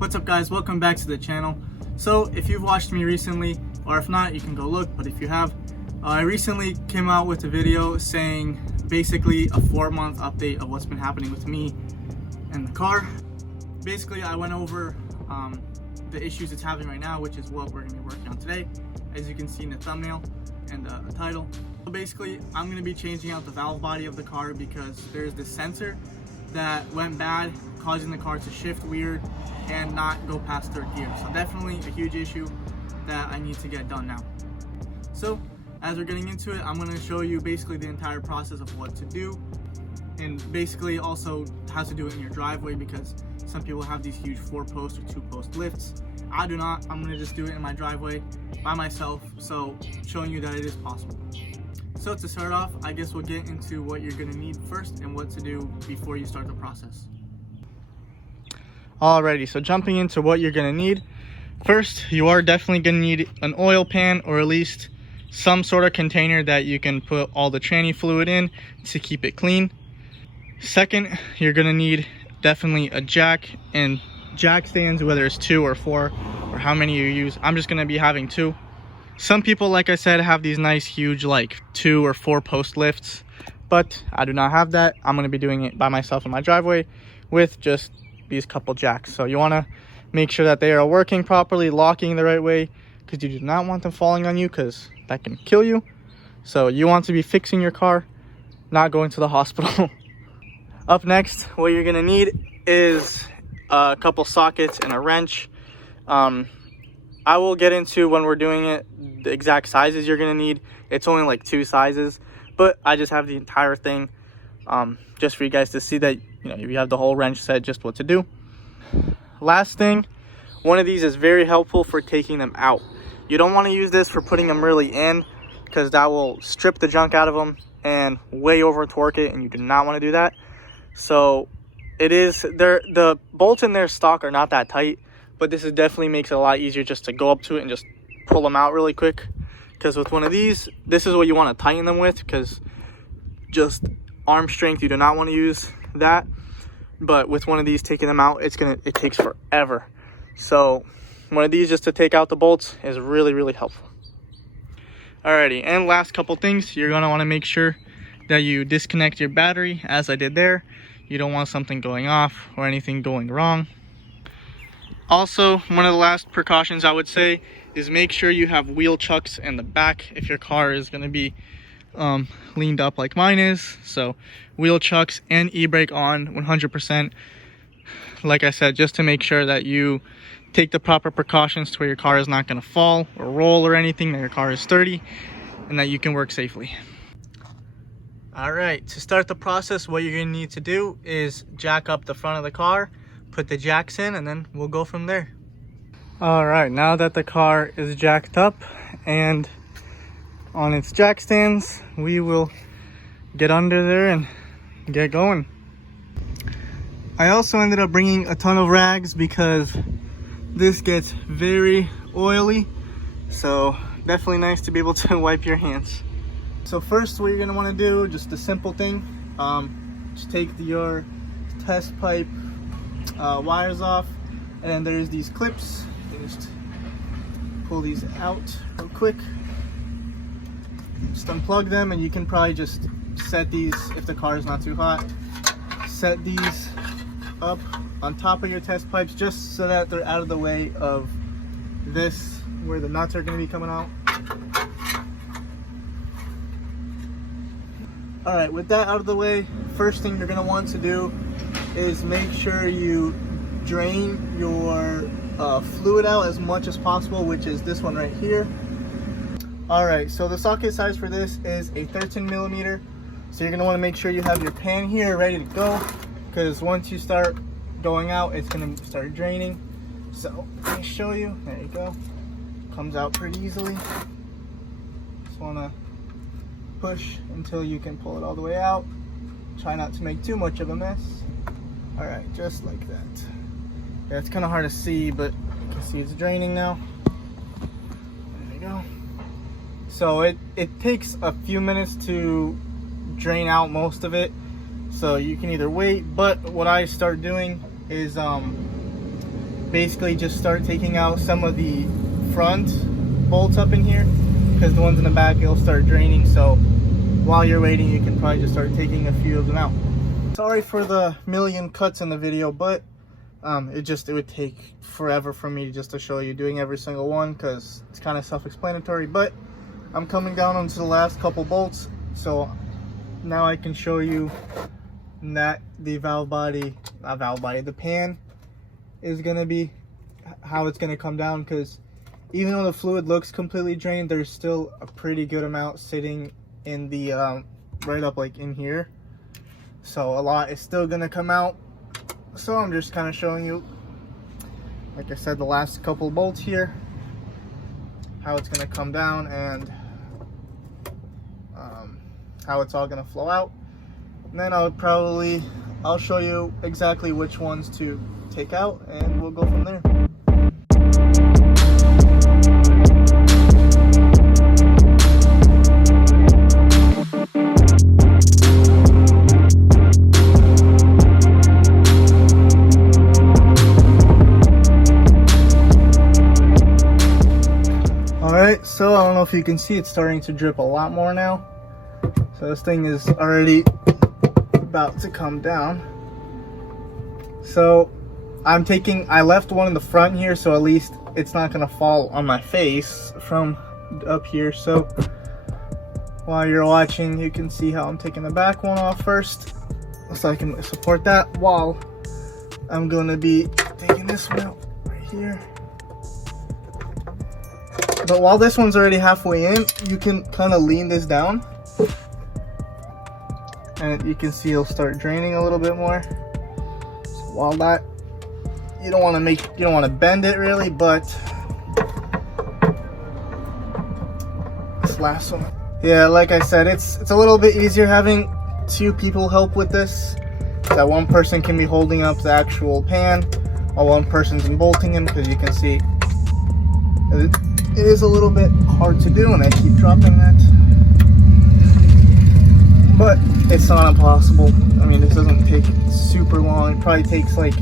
What's up guys, welcome back to the channel. So if you've watched me recently, or if not you can go look, but if you have, I recently came out with a video saying basically a 4-month update of what's been happening with me and the car. Basically I went over the issues it's having right now, which is what we're going to be working on today, as you can see in the thumbnail and the title. So basically I'm going to be changing out the valve body of the car because there's this sensor that went bad, causing the car to shift weird and not go past third gear. So definitely a huge issue that I need to get done now. So as we're getting into it, I'm going to show you basically the entire process of what to do, and basically also how to do it in your driveway, because some people have these huge 4-post or 2-post lifts. I do not. I'm going to just do it in my driveway by myself, so showing you that it is possible. So to start off, I guess we'll get into what you're going to need first and what to do before you start the process. Alrighty, so jumping into what you're going to need. First, you are definitely going to need an oil pan, or at least some sort of container that you can put all the tranny fluid in to keep it clean. Second, you're going to need definitely a jack and jack stands, whether it's 2 or 4 or how many you use. I'm just going to be having 2. Some people, like I said, have these nice huge like 2 or 4 post lifts, but I do not have that. I'm going to be doing it by myself in my driveway with just these couple jacks. So you want to make sure that they are working properly, locking the right way, because you do not want them falling on you, because that can kill you. So you want to be fixing your car, not going to the hospital. Up next, what you're going to need is a couple sockets and a wrench. I will get into, when we're doing it, the exact sizes you're going to need. It's only like 2 sizes, but I just have the entire thing just for you guys to see that, you know, you have the whole wrench set, just what to do. Last thing, one of these is very helpful for taking them out. You don't want to use this for putting them really in, because that will strip the junk out of them and way over torque it, and you do not want to do that. So it is there, the bolts in their stock are not that tight, but this is definitely makes it a lot easier just to go up to it and just pull them out really quick. Because with one of these, this is what you want to tighten them with, because just arm strength, you do not want to use that. But with one of these, taking them out, it takes forever. So one of these just to take out the bolts is really helpful. Alrighty, and last couple things, you're going to want to make sure that you disconnect your battery, as I did there. You don't want something going off or anything going wrong. Also, one of the last precautions I would say is make sure you have wheel chucks in the back if your car is going to be leaned up like mine is. So wheel chucks and e-brake on 100%. Like I said, just to make sure that you take the proper precautions to where your car is not going to fall or roll or anything, that your car is sturdy and that you can work safely. Alright, to start the process, what you're going to need to do is jack up the front of the car, put the jacks in, and then we'll go from there. Alright, now that the car is jacked up and on its jack stands, we will get under there and get going. I also ended up bringing a ton of rags because this gets very oily, so definitely nice to be able to wipe your hands. So first, what you're going to want to do, just a simple thing, just take your test pipe wires off, and then there's these clips. You just pull these out real quick, just unplug them, and you can probably just set these, if the car is not too hot, set these up on top of your test pipes just so that they're out of the way of this, where the nuts are going to be coming out. Alright, with that out of the way, first thing you're going to want to do is make sure you drain your fluid out as much as possible, which is this one right here. Alright, so the socket size for this is a 13mm. So you're going to want to make sure you have your pan here ready to go, because once you start going out, it's going to start draining. So let me show you. There you go. Comes out pretty easily. Just want to push until you can pull it all the way out. Try not to make too much of a mess. Alright, just like that. Yeah, it's kind of hard to see, but you can see it's draining now. There you go. So it takes a few minutes to drain out most of it. So you can either wait, but what I start doing is basically just start taking out some of the front bolts up in here, because the ones in the back, it'll start draining. So while you're waiting, you can probably just start taking a few of them out. Sorry for the million cuts in the video, but it would take forever for me just to show you doing every single one, because it's kind of self-explanatory. But I'm coming down onto the last couple bolts, so now I can show you that the the pan is gonna be how it's gonna come down, because even though the fluid looks completely drained, there's still a pretty good amount sitting in the right up like in here, so a lot is still gonna come out. So I'm just kind of showing you, like I said, the last couple bolts here, how it's gonna come down, and how it's all gonna flow out. And then I'll show you exactly which ones to take out, and we'll go from there. Alright, so I don't know if you can see, it's starting to drip a lot more now. So this thing is already about to come down. So I left one in the front here, so at least it's not gonna fall on my face from up here. So while you're watching, you can see how I'm taking the back one off first, so I can support that, while I'm gonna be taking this one out right here. But while this one's already halfway in, you can kind of lean this down, and you can see it'll start draining a little bit more. So while that, you don't want to bend it really, but this last one, yeah, like I said, it's a little bit easier having two people help with this. That one person can be holding up the actual pan while one person's bolting him, because you can see it is a little bit hard to do, and I keep dropping that. But it's not impossible. I mean, this doesn't take super long. It probably takes like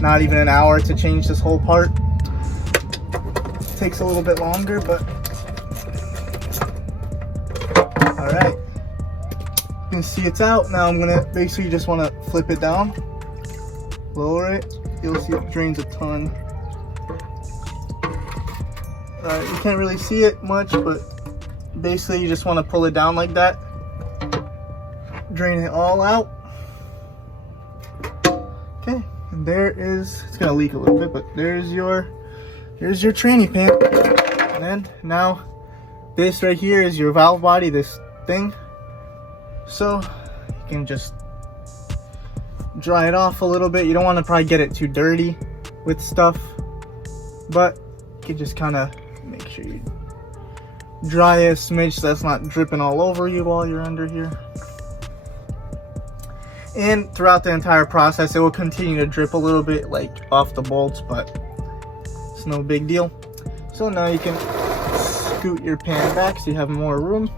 not even an hour to change this whole part. It takes a little bit longer, but alright. You can see it's out. Now I'm gonna basically just want to flip it down, lower it. You'll see it drains a ton. You can't really see it much, but basically you just want to pull it down like that, drain it all out. Okay, and it's gonna leak a little bit, but here's your tranny pan. And then now this right here is your valve body, this thing. So you can just dry it off a little bit. You don't want to probably get it too dirty with stuff, but you can just kind of make sure you dry a smidge so that's not dripping all over you while you're under here. And throughout the entire process, it will continue to drip a little bit, like off the bolts, but it's no big deal. So now you can scoot your pan back so you have more room.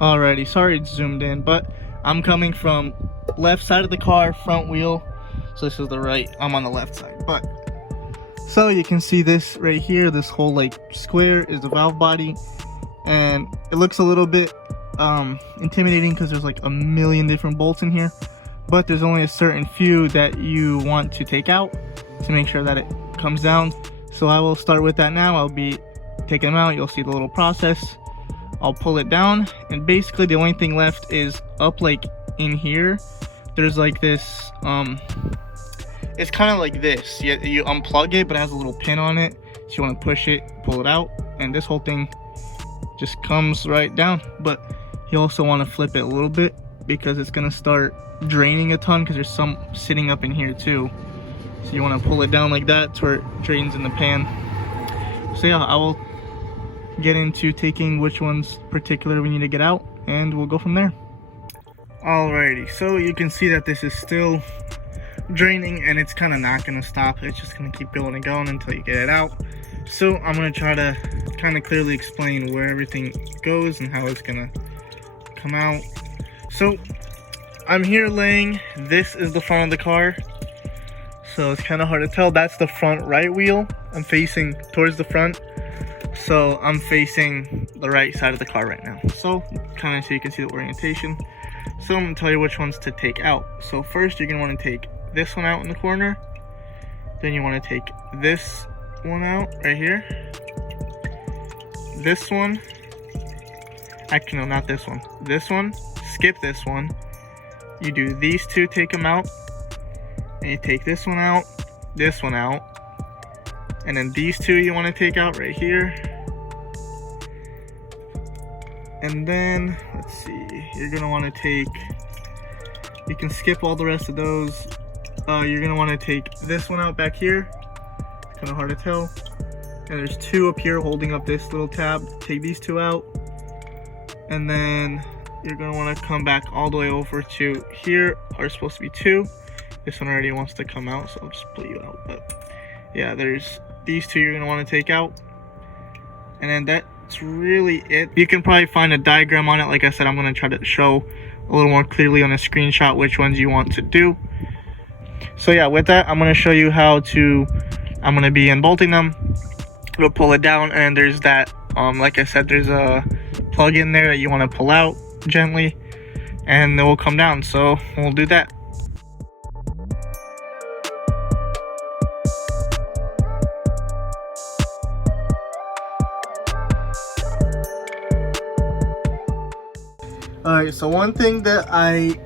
Alrighty, sorry it's zoomed in, but I'm coming from left side of the car, front wheel. So this is the right, I'm on the left side, but so you can see this right here, this whole like square is the valve body, and it looks a little bit intimidating because there's like a million different bolts in here, but there's only a certain few that you want to take out to make sure that it comes down. So I will start with that now. I'll be taking them out. You'll see the little process. I'll pull it down, and basically the only thing left is up like in here. There's like this it's kind of like this. You unplug it, but it has a little pin on it, so you want to push it, pull it out, and this whole thing just comes right down. But you also want to flip it a little bit because it's going to start draining a ton, because there's some sitting up in here too. So you want to pull it down like that to where it drains in the pan. So yeah, I will get into taking which ones particular we need to get out, and we'll go from there. Alrighty, so you can see that this is still draining, and it's kind of not going to stop. It's just going to keep going and going until you get it out. So I'm going to try to kind of clearly explain where everything goes and how it's going to come out. So I'm here laying, this is the front of the car. so it's kind of hard to tell. That's the front right wheel. I'm facing towards the front, so I'm facing the right side of the car right now. So kind of so you can see the orientation. So I'm gonna tell you which ones to take out. So first you're gonna want to take this one out in the corner. Then you want to take this one out right here. This one. Actually, no, not this one. This one. Skip this one. You do these two, take them out. And you take this one out, and then these two you want to take out right here. And then, let's see, you're going to want to take, you can skip all the rest of those. You're going to want to take this one out back here. It's kind of hard to tell. And there's two up here holding up this little tab. Take these two out. And then you're going to want to come back all the way over to here. Are supposed to be two. This one already wants to come out, so I'll just pull you out. But yeah, there's these two you're going to want to take out. And then that's really it. You can probably find a diagram on it. Like I said, I'm going to try to show a little more clearly on a screenshot which ones you want to do. So yeah, with that, I'm going to show you how to, I'm going to be unbolting them. We'll pull it down, and there's that, like I said, there's a plug in there that you want to pull out gently, and it will come down. So we'll do that. Alright, so one thing that I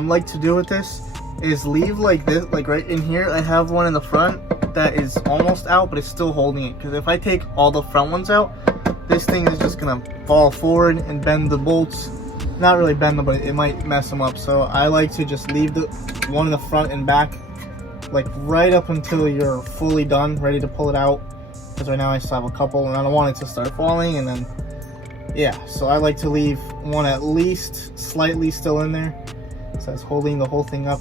like to do with this is leave like this, like right in here. I have one in the front that is almost out, but it's still holding it, because if I take all the front ones out, this thing is just gonna fall forward and bend the bolts. Not really bend them, but it might mess them up. So I like to just leave the one in the front and back, like right up until you're fully done, ready to pull it out, because right now I still have a couple and I don't want it to start falling. And then yeah, so I like to leave one at least slightly still in there, so it's holding the whole thing up.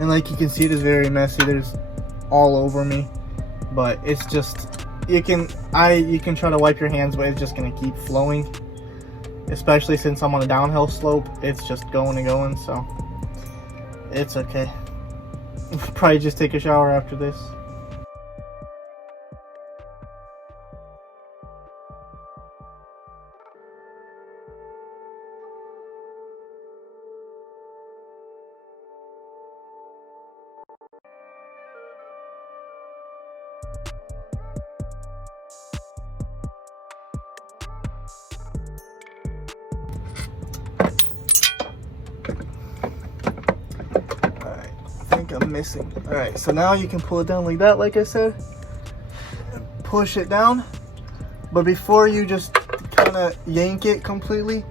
And like you can see, it is very messy. There's all over me, but it's just, you can try to wipe your hands, but it's just gonna keep flowing, especially since I'm on a downhill slope. It's just going and going, so it's okay. Probably just take a shower after this. I'm missing. Alright, so now you can pull it down like that, like I said, and push it down. But before you just kind of yank it completely,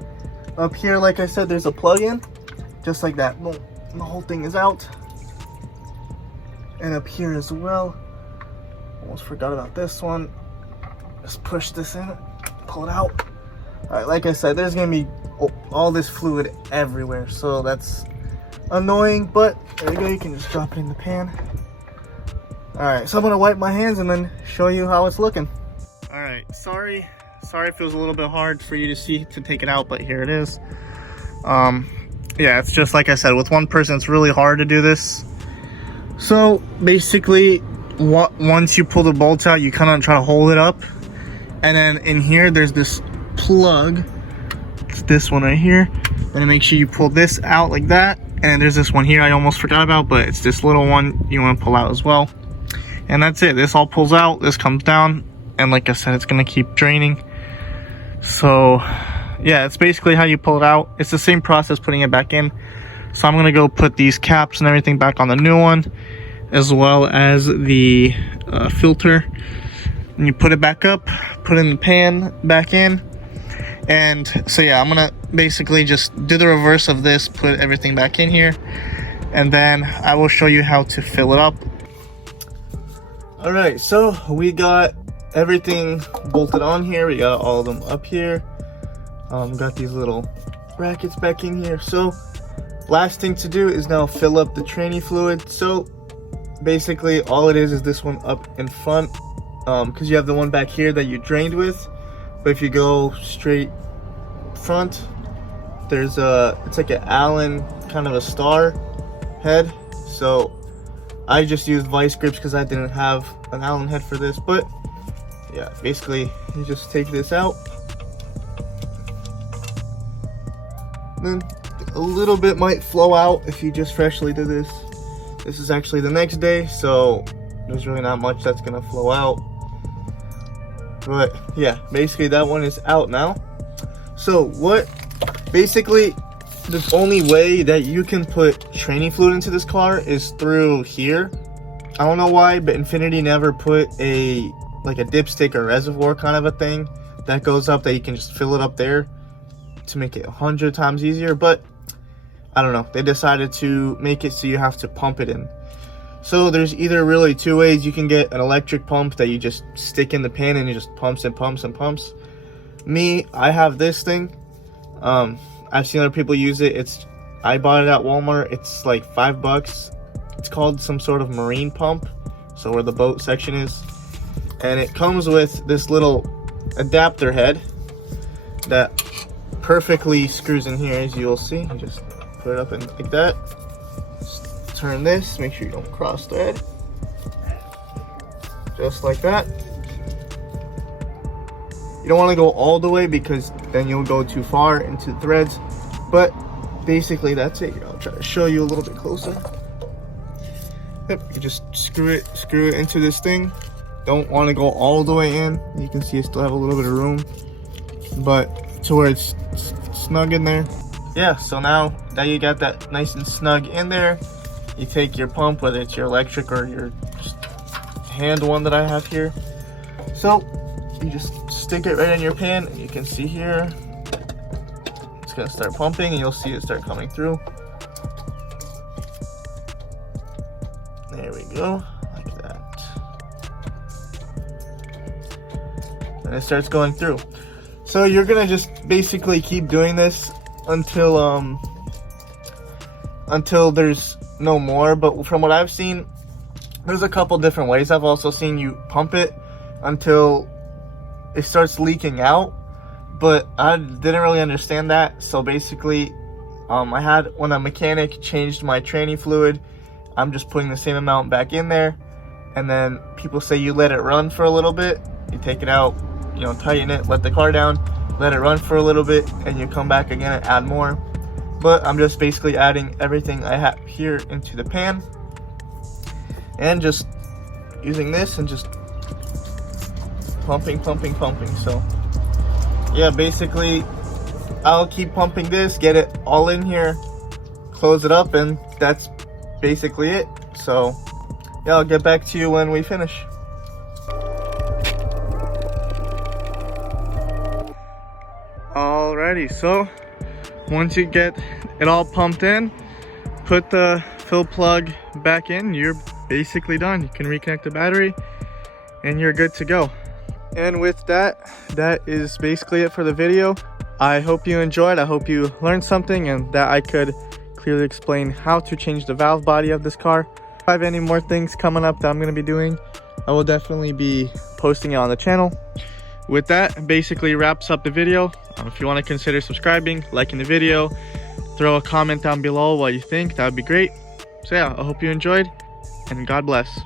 up here, like I said, there's a plug-in, just like that. Boom, and the whole thing is out. And up here as well, almost forgot about this one. Just push this in, pull it out. Alright, like I said, there's gonna be all this fluid everywhere, so that's annoying, but there you go. You can just drop it in the pan. Alright, so I'm gonna wipe my hands and then show you how it's looking. Alright, sorry it feels a little bit hard for you to see to take it out, but here it is. Yeah, it's just like I said, with one person it's really hard to do this. So basically, once you pull the bolts out, you kind of try to hold it up, and then in here there's this plug. It's this one right here. Then make sure you pull this out like that. And there's this one here I almost forgot about, but it's this little one you want to pull out as well. And that's it. This all pulls out, this comes down, and like I said, it's going to keep draining. So yeah, it's basically how you pull it out. It's the same process putting it back in. So I'm going to go put these caps and everything back on the new one, as well as the filter. And you put it back up, put it in the pan, back in. And so yeah, I'm gonna basically just do the reverse of this, put everything back in here, and then I will show you how to fill it up. Alright, so we got everything bolted on here. We got all of them up here. Got these little brackets back in here. So last thing to do is now fill up the tranny fluid. So basically all it is this one up in front, because you have the one back here that you drained with. But if you go straight front, there's it's like an Allen kind of a star head, so I just used vice grips because I didn't have an Allen head for this. But yeah, basically you just take this out, then a little bit might flow out if you just freshly did this. This is actually the next day, so there's really not much that's gonna flow out. But yeah, basically that one is out now. So basically the only way that you can put training fluid into this car is through here. I don't know why, but Infiniti never put like a dipstick or reservoir kind of a thing that goes up that you can just fill it up there to make it 100 times easier. But I don't know, they decided to make it so you have to pump it in. So there's either really two ways. You can get an electric pump that you just stick in the pan and it just pumps and pumps and pumps. I have this thing. I've seen other people use it. I bought it at Walmart. It's like $5. It's called some sort of marine pump, so where the boat section is. And it comes with this little adapter head that perfectly screws in here, as you'll see. You just put it up in like that. Just turn this, make sure you don't cross thread. Just like that. You don't want to go all the way because then you'll go too far into the threads. But basically that's it. I'll try to show you a little bit closer. Yep, you just screw it into this thing. Don't want to go all the way in. You can see I still have a little bit of room, but to where it's snug in there. Yeah, so now that you got that nice and snug in there, you take your pump, whether it's your electric or your hand one that I have here. So you just stick it right in your pan, and you can see here it's gonna start pumping, and you'll see it start coming through. There we go, like that. And it starts going through. So you're gonna just basically keep doing this until there's no more. But from what I've seen, there's a couple different ways. I've also seen you pump it until it starts leaking out, but I didn't really understand that. So basically I had, when a mechanic changed my training fluid, I'm just putting the same amount back in there, and then people say you let it run for a little bit, you take it out, you know, tighten it, let the car down, let it run for a little bit, and you come back again and add more. But I'm just basically adding everything I have here into the pan and just using this and just pumping. So yeah, basically I'll keep pumping this, get it all in here, close it up, and that's basically it. So yeah, I'll get back to you when we finish. Alrighty, so once you get it all pumped in, put the fill plug back in, you're basically done. You can reconnect the battery and you're good to go. And with that is basically it for the video. I hope you enjoyed. I hope you learned something and that I could clearly explain how to change the valve body of this car. If I have any more things coming up that I'm going to be doing, I will definitely be posting it on the channel. With that, basically wraps up the video. If you want to consider subscribing, liking the video, throw a comment down below what you think, that would be great. So yeah, I hope you enjoyed, and God bless.